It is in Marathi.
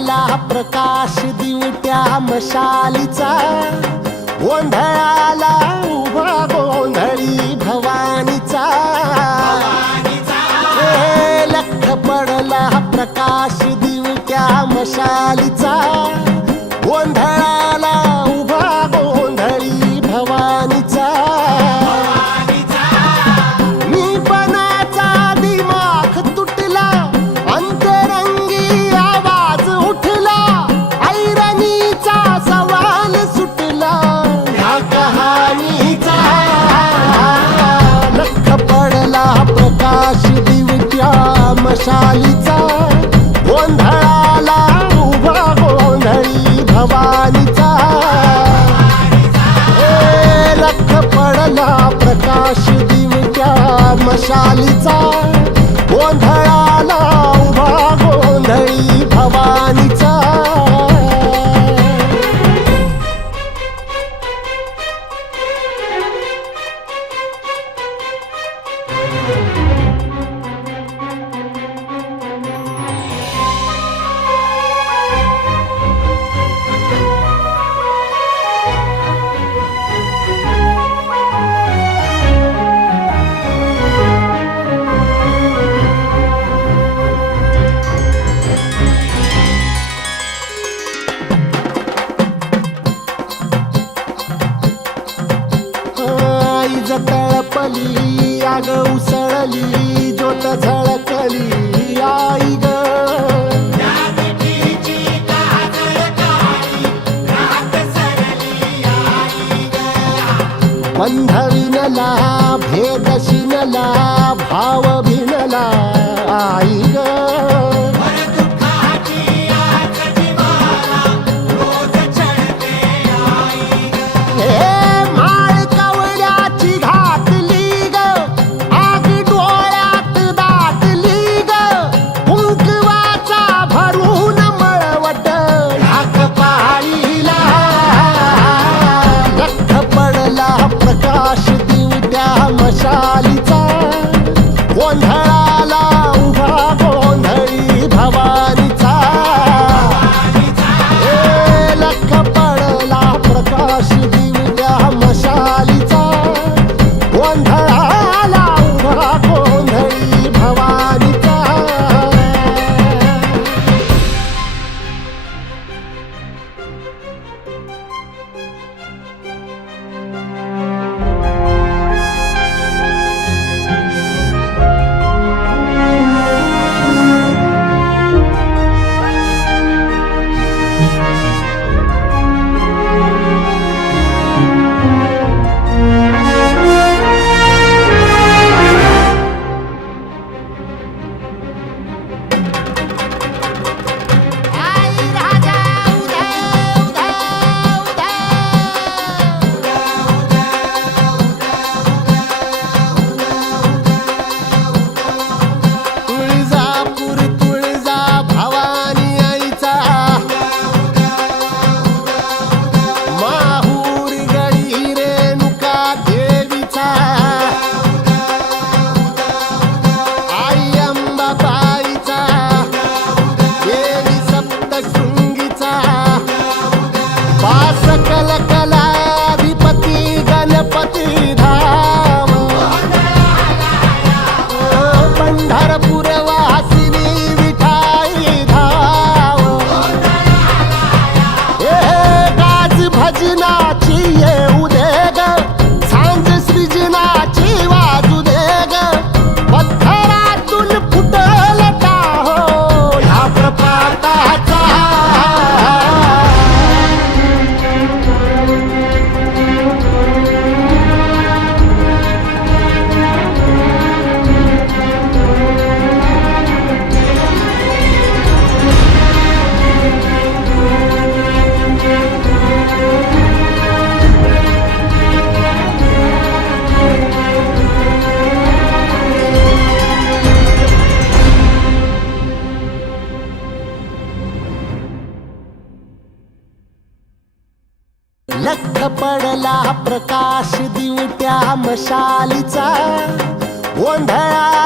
पडला प्रकाश दिवट्या मशालीचा, गोंधळाला उभा गोंधळी भवानीचा. लख पडला प्रकाश दिवट्या मशालीचा, गोंधळाला उभा गोंधळी भवानीचा. मी पणाचा दिमाग तुटला, अंतरंगी आवाज उठला, ऐरणीचा सवाल सुटला ह्या कहाणीचा. लख पडला प्रकाश दिवट्या मशालीचा, गोंधळाला उभा गोंधळी भवानीचा. लख पडला प्रकाश दिवट्या मशालीचा, गोंधळाला उभा गोंधळी भवानीचा. तळपली आग उसळली, ज्योत झळकली आई ग. बंध विनला भेद शिनला, भाव भिनला आई ग. मशालीचा, गोंधळाला उभा गोंधळी भवानीचा. लख पडला प्रकाश दिवट्या मशालीचा, गोंधळाला उभा गोंधळी भवानीचा. सकल कलाधिपती गणपती धाम, पंढरपूर वासिनी विठाई धाम. गाज भजनाची येऊ दे ग, सांज सृजनाची वाजू दे ग. पत्थरातून फुटल टाहो ह्या प्रपाताचा. लख पडला प्रकाश दिवट्या मशालीचा, गोंधळा